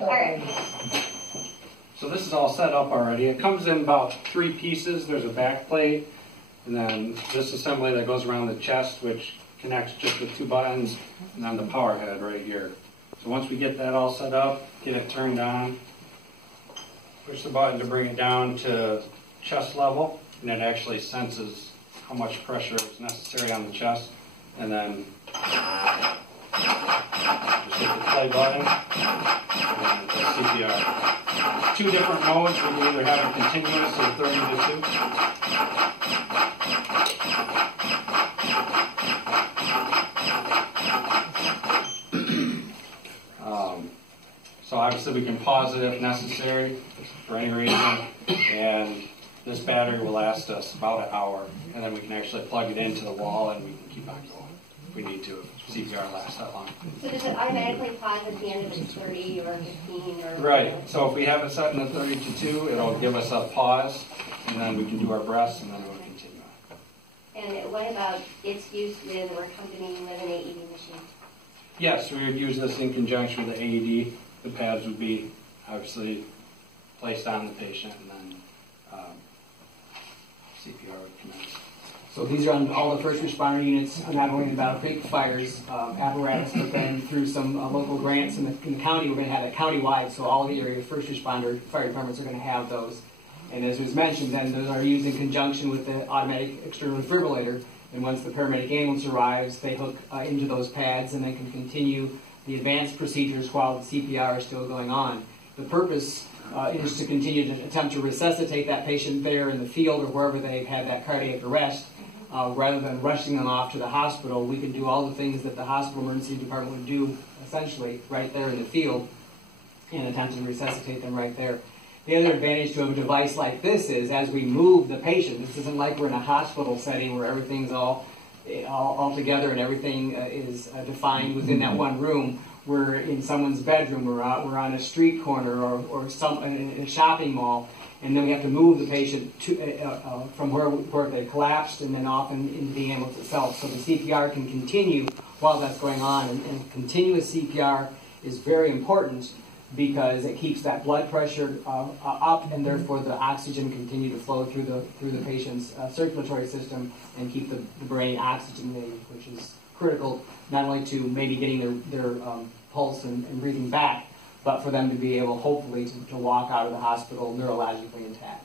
All right. So this is all set up already. It comes in about 3 pieces. There's a back plate, and then this assembly that goes around the chest, which connects just with 2 buttons, and then the power head right here. So once we get that all set up, get it turned on, push the button to bring it down to chest level, and it actually senses how much pressure is necessary on the chest, and then just hit the play button, and CPR. 2 different modes. We can either have it continuous or 30 to 2. So obviously we can pause it if necessary for any reason, and this battery will last us about an hour, and then we can actually plug it into the wall and we can keep on going if we need to, if CPR lasts that long. So does it automatically pause at the end of its 30 or 15 or? Right, so if we have it set in the 30 to 2, it'll give us a pause, and then we can do our breaths, and then we'll continue on. And what about its use with or accompanying with an AED machine? Yes, we would use this in conjunction with the AED. The pads would be obviously placed on the patient, and then CPR would commence. So these are on all the first responder units, not only in Battle Creek Fire's apparatus, but then through some local grants in the county. We're going to have it county-wide, so all the area first responder fire departments are going to have those. And as was mentioned, then those are used in conjunction with the automatic external defibrillator. And once the paramedic ambulance arrives, they hook into those pads, and they can continue the advanced procedures while the CPR is still going on. The purpose is to continue to attempt to resuscitate that patient there in the field or wherever they've had that cardiac arrest. Rather than rushing them off to the hospital, we can do all the things that the hospital emergency department would do, essentially, right there in the field, and attempt to resuscitate them right there. The other advantage to a device like this is, as we move the patient, this isn't like we're in a hospital setting where everything's all together and everything is defined within that one room. We're in someone's bedroom, we're on a street corner or in a shopping mall, and then we have to move the patient to, from where they collapsed and then off into the ambulance itself. So the CPR can continue while that's going on, and continuous CPR is very important because it keeps that blood pressure up, and therefore the oxygen continue to flow through the patient's circulatory system and keep the brain oxygenated, which is critical not only to maybe getting their pulse and breathing back, but for them to be able, hopefully, to walk out of the hospital neurologically intact.